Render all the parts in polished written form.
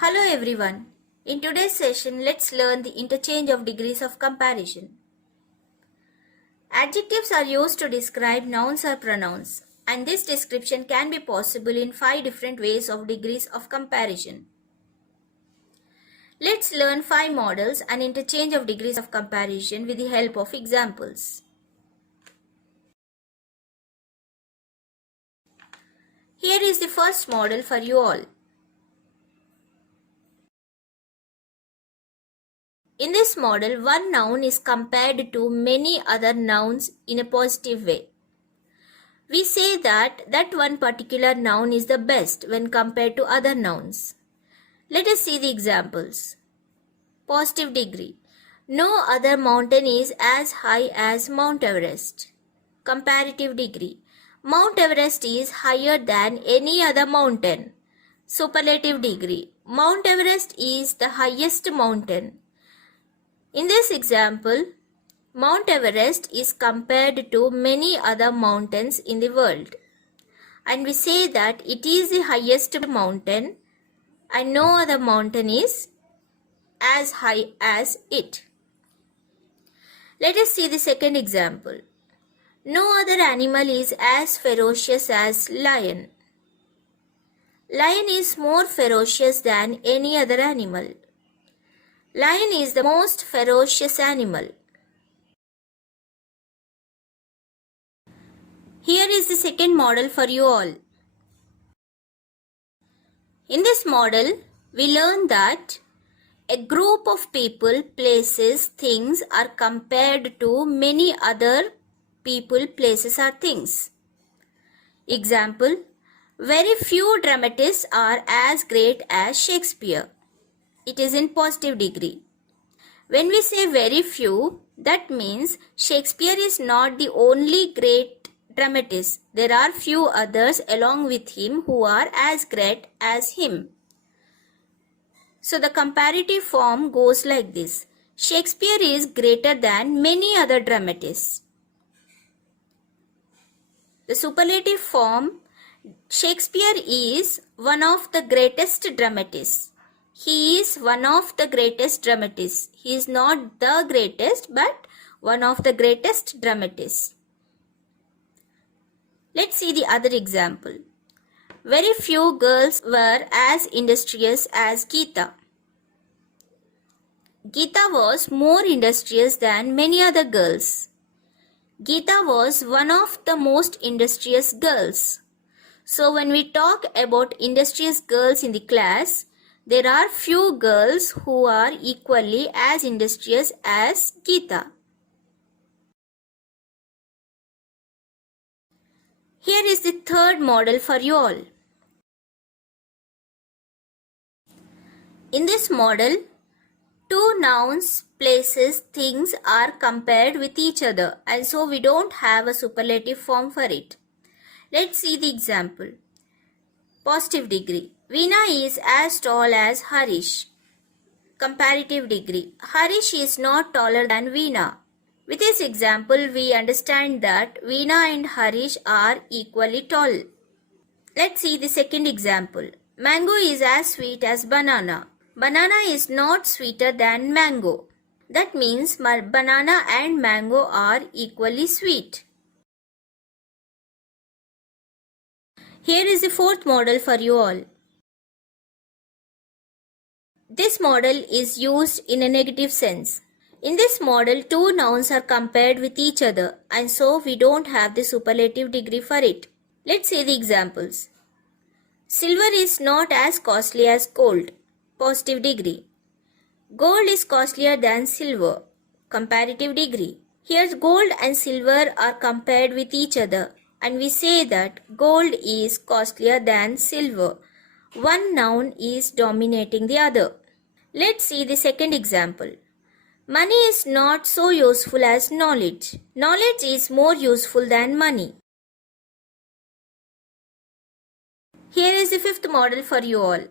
Hello everyone. In today's session, let's learn the interchange of degrees of comparison. Adjectives are used to describe nouns or pronouns, and this description can be possible in 5 different ways of degrees of comparison. Let's learn 5 models and interchange of degrees of comparison with the help of examples. Here is the first model for you all. In this model, one noun is compared to many other nouns in a positive way. We say that one particular noun is the best when compared to other nouns. Let us see the examples. Positive degree. No other mountain is as high as Mount Everest. Comparative degree. Mount Everest is higher than any other mountain. Superlative degree. Mount Everest is the highest mountain. In this example, Mount Everest is compared to many other mountains in the world. And we say that it is the highest mountain and no other mountain is as high as it. Let us see the second example. No other animal is as ferocious as lion. Lion is more ferocious than any other animal. Lion is the most ferocious animal. Here is the second model for you all. In this model, we learn that a group of people, places, things are compared to many other people, places or things. Example, very few dramatists are as great as Shakespeare. It is in positive degree. When we say very few, that means Shakespeare is not the only great dramatist. There are few others along with him who are as great as him. So the comparative form goes like this. Shakespeare is greater than many other dramatists. The superlative form, Shakespeare is one of the greatest dramatists. He is one of the greatest dramatists. He is not the greatest but one of the greatest dramatists. Let's see the other example. Very few girls were as industrious as Geeta. Geeta was more industrious than many other girls. Geeta was one of the most industrious girls. So when we talk about industrious girls in the class, there are few girls who are equally as industrious as Geeta. Here is the third model for you all. In this model, two nouns, places, things are compared with each other and so we don't have a superlative form for it. Let's see the example. Positive degree. Veena is as tall as Harish. Comparative degree. Harish is not taller than Veena. With this example, we understand that Veena and Harish are equally tall. Let's see the second example. Mango is as sweet as banana. Banana is not sweeter than mango. That means banana and mango are equally sweet. Here is the fourth model for you all. This model is used in a negative sense. In this model, two nouns are compared with each other and so we don't have the superlative degree for it. Let's see the examples. Silver is not as costly as gold. Positive degree. Gold is costlier than silver. Comparative degree. Here gold and silver are compared with each other and we say that gold is costlier than silver. One noun is dominating the other. Let's see the second example. Money is not so useful as knowledge. Knowledge is more useful than money. Here is the fifth model for you all.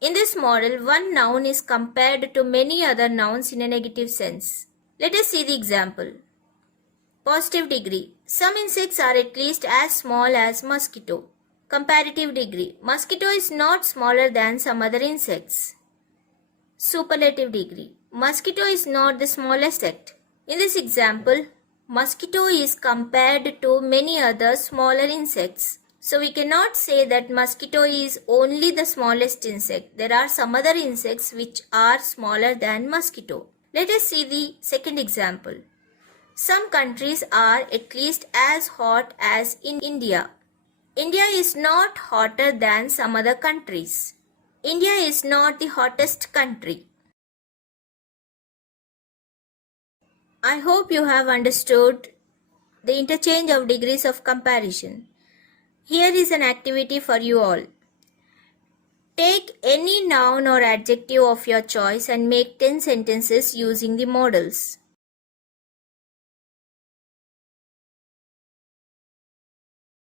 In this model, one noun is compared to many other nouns in a negative sense. Let us see the example. Positive degree. Some insects are at least as small as mosquito. Comparative degree. Mosquito is not smaller than some other insects. Superlative degree. Mosquito is not the smallest insect. In this example, mosquito is compared to many other smaller insects. So we cannot say that mosquito is only the smallest insect. There are some other insects which are smaller than mosquito. Let us see the second example. Some countries are at least as hot as in India. India is not hotter than some other countries. India is not the hottest country. I hope you have understood the interchange of degrees of comparison. Here is an activity for you all. Take any noun or adjective of your choice and make 10 sentences using the models.